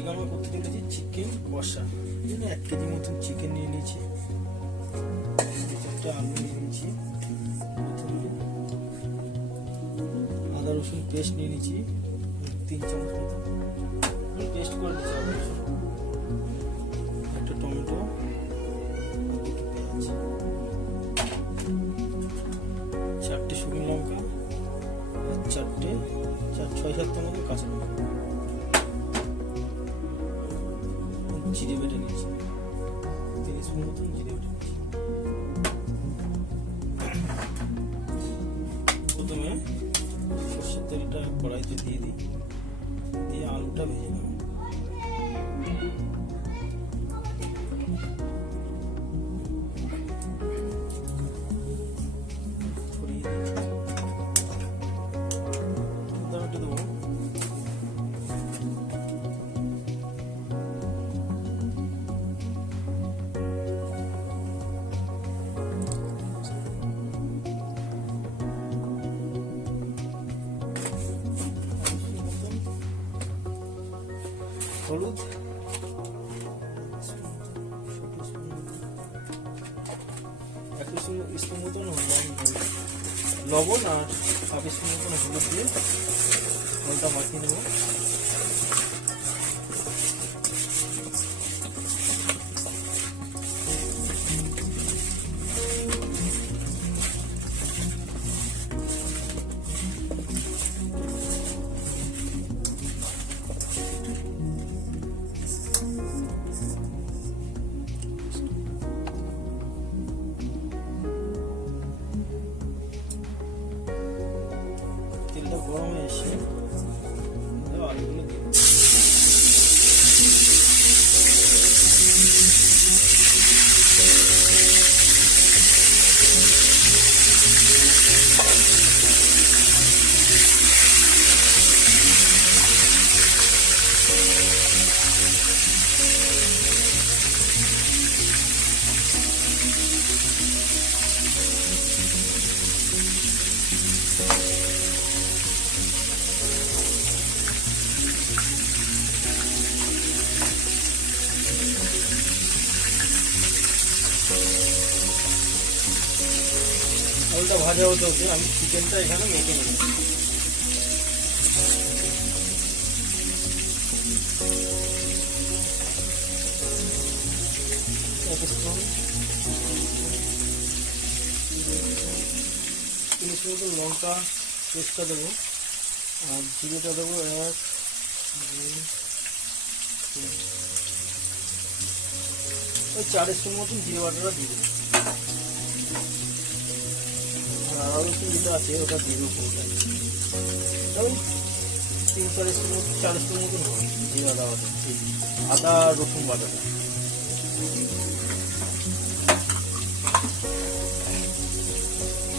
আজকে আমরা করতে চলেছি চিকেন কষা। 1 কেজি মতন চিকেন নিয়ে নিয়েছি, 4টা আলু নিয়ে নিয়েছি, আদা রসুন পেস্ট নিয়ে নিয়েছি 3 চামচ মতন, পেস্ট করে নিয়েছি আদা রসুন, একটা টমেটো, দুটো পেঁয়াজ, 4টে শুকনো লঙ্কা, আর 6-7টা মতো কাঁচা লঙ্কা, জিরে বেটে নিয়েছি 30 স্পুন মতন জিরে বেটে নিয়েছি। প্রথমে সর্ষের তেলটা কড়াইতে দিয়ে দিই, দিয়ে আলুটা ভেজে নেব। হলুদ, স্পুন মতন লবণ আর 1/2 স্পুন মতন হলুদ দিয়ে জলটা মাখিয়ে নেব। তেলটা গরম হয়ে এসে আলুগুলো দিয়ে আলুটা ভাজা হতে হতে আমি চিকেনটা এখানে মেখে নেব। লঙ্কা পেস্টটা দেবো আর জিরেটা দেবো 1, 2, 4 স্পুন মতন জিরে বাটাটা দিয়ে দেবো। আদা রসুন যেটা আছে ওটা দিয়ে দেবো পুরোটা, ওই 3-4 স্পুন মতো 4 স্পুন মতন হবে জিরে আদা রসুন বাটাটা।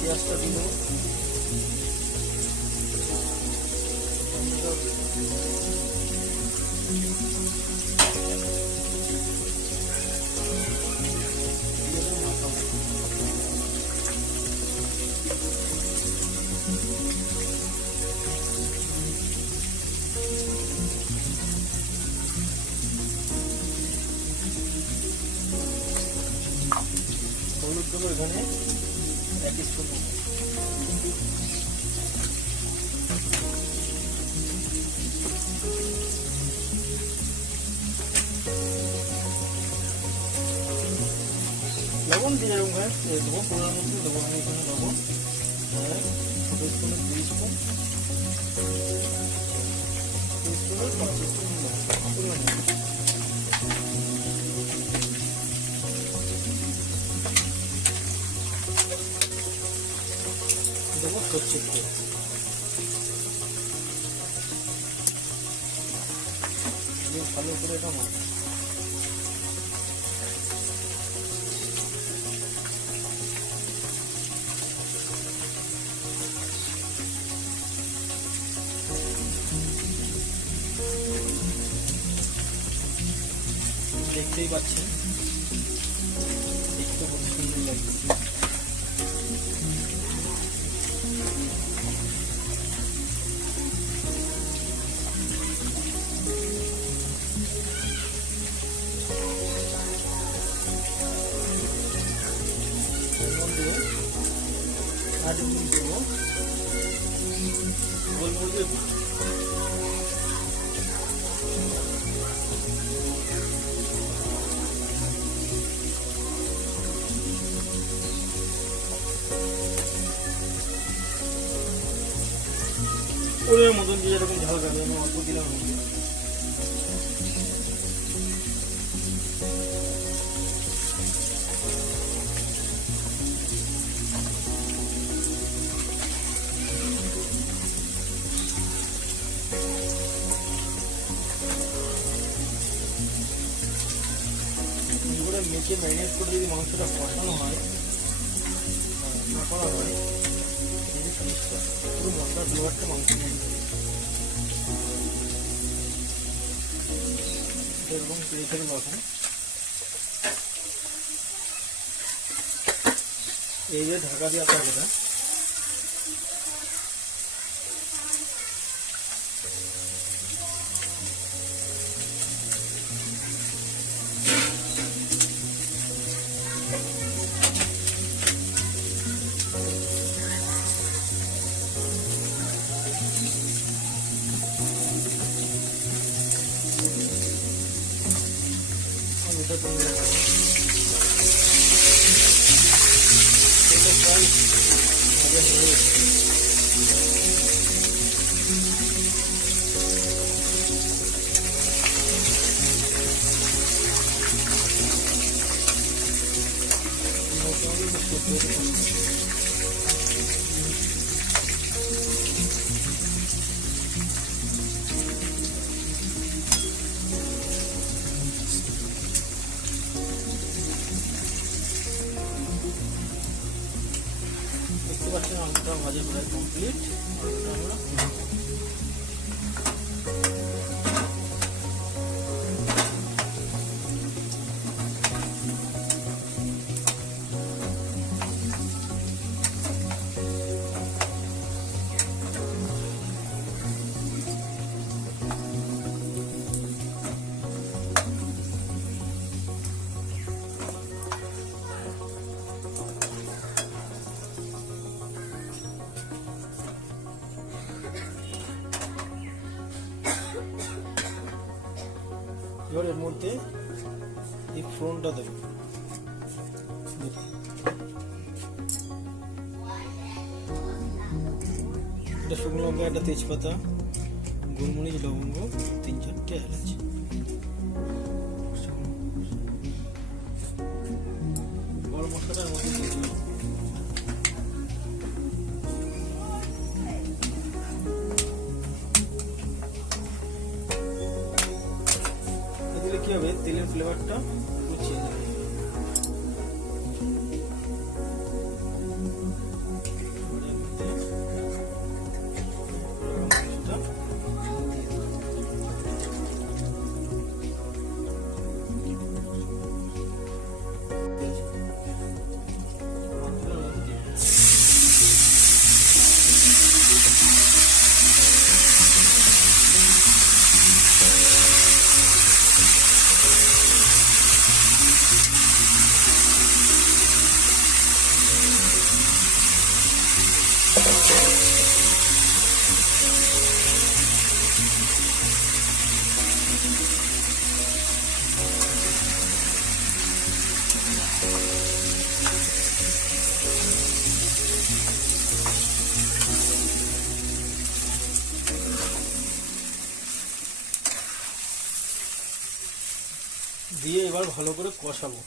পেঁয়াজটা দিয়ে দেবো, হলুদ দেবো এখানে 1 স্পুন, লবণ দিয়ে দেবো পুরোর মধ্যে দেবো আমি এখানে লবণ, ছোটো স্পুনে 2 স্পুন, 2 স্পুনের 5 স্পুন দেবো সর্ষের তেল। ভালো করে এটা দেখতেই পাচ্ছেন, দেখতে খুব সুন্দর লাগছে। মধ্যে আর দেবো গোলমরিচের গুঁড়ো। ওর মতন যে এরকম ঝাল খাবে আমি অল্প দিলাম। মেখে ম্যারিনেট করে যদি মাংসটা কষানো হয় না করা হয় পুরো মশলার ফ্লেভারটা মাংস নিয়ে যাবে। এরকম ছেড়ে ছেড়ে রাখুন। এই যে ঢাকা দিয়ে থাকবে না, দেখতে পাচ্ছেন আলুটা ভাজি প্রায় কমপ্লিট। এবার এর মধ্যে এই ফোড়নটা দেবো। একটা শুকনো লঙ্কা, একটা তেজপাতা, গোলমরিচ, লবঙ্গ, 3-4টে এলাচ। গরম মশলাটার মধ্যে দিয়ে দিলাম। কি হবে, তেলের ফ্লেভারটা পুরো চেঞ্জ হয়ে যাবে। দিয়ে এবার ভালো করে কষাবো।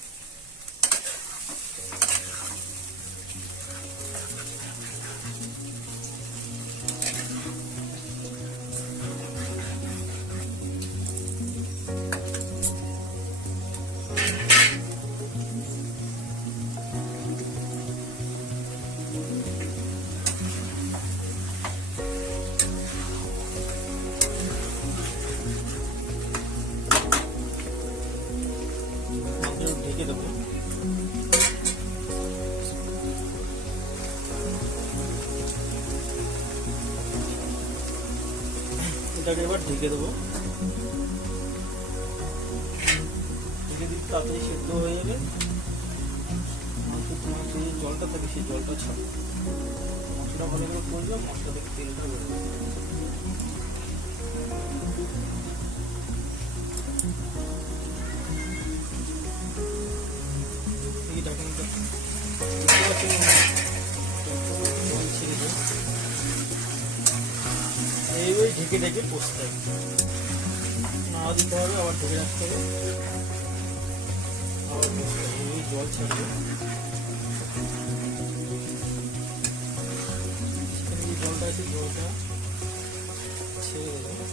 ঢেকে দেবো। এটাকে এবার ঢেকে দেবো। ঢেকে দিলে তাড়াতাড়ি সেদ্ধ হয়ে যাবে। মাংস জল জলটা থাকে সেই জলটা ছাড়বে, মশলা ভালো করে করবে, মশলা থেকে তেলটা বেরোবে। এই ঢাকনাটা ছেড়ে দেয়, এইভাবে ঢেকে ঢেকে কষতে হবে, নাড়া দিতে হবে, আবার ঢেকে রাখতে হবে, আবার কষতে হবে, ওই জল ছাড়বে। সেখানে যে জলটা আছে জলটা ছেড়ে দেবে,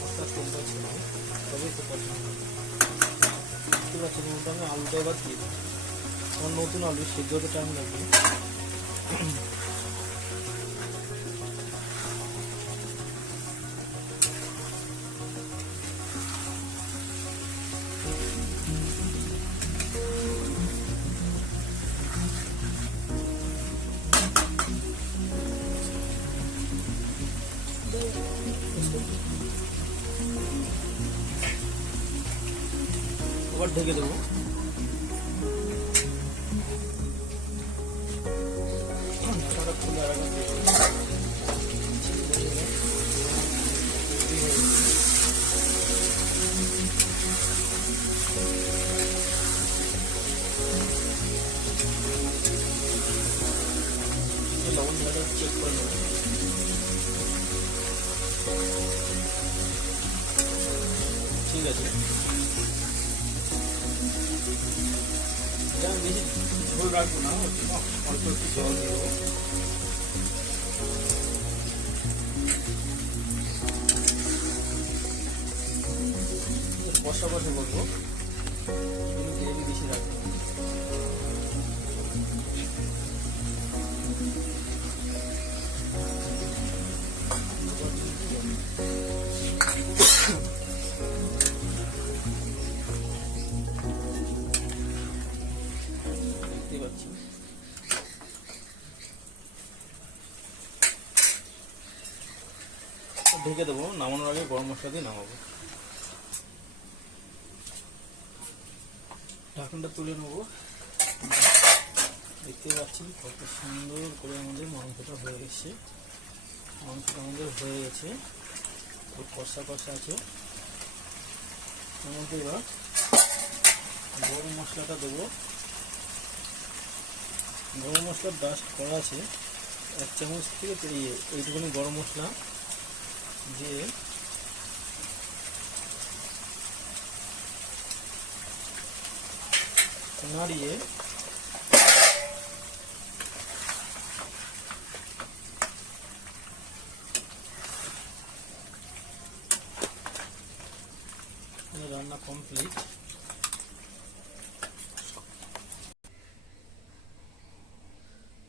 মশলার তেলটা ছেড়ে দেবে, তবে তো বুঝতে পারছি মধ্যে আমি আলুটা এবার দিয়ে দেবো। আমার নতুন আলু সেদ্ধ হতে টাইম লাগবে। আবার ঢেকে দেবো, খুলে আর লবণ ঝালটা চেক করে নেব। ঠিক আছে, এটা আমি বেশি ঝোল রাখবো না, অল্প একটু জল দেবো। কষা কষা করবো, গ্রেভি বেশি রাখবো। দেখতে পাচ্ছি ঢেকে দেবো, নামানোর আগে গরম মশলা দিয়ে নামাবো। ঢাকনটা তুলে নেবো, দেখতে পাচ্ছি কত সুন্দর করে আমাদের মাংসটা হয়ে গেছে। মাংসটা আমাদের হয়ে গেছে, খুব কষা কষা আছে। আমাকে এবার গরম মশলাটা দেবো। গরম মশলার ডাস্ট করা আছে, 1 চামচ থেকে এইটুকুনি গরম মশলা দিয়ে নাড়িয়ে রান্না কমপ্লিট।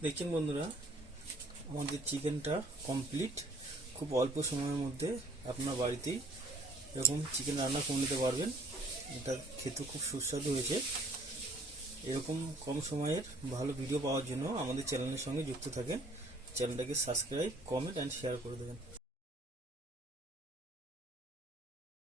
দেখছেন বন্ধুরা, আমাদের চিকেনটা কমপ্লিট। খুব অল্প সময়ের মধ্যে আপনার বাড়িতেই এরকম চিকেন রান্না করে নিতে পারবেন। এটা খেতে খুব সুস্বাদু হয়েছে। এরকম কম সময়ের ভালো ভিডিও পাওয়ার জন্য আমাদের চ্যানেলের সঙ্গে যুক্ত থাকেন। চ্যানেলটাকে সাবস্ক্রাইব, কমেন্ট অ্যান্ড শেয়ার করে দেবেন।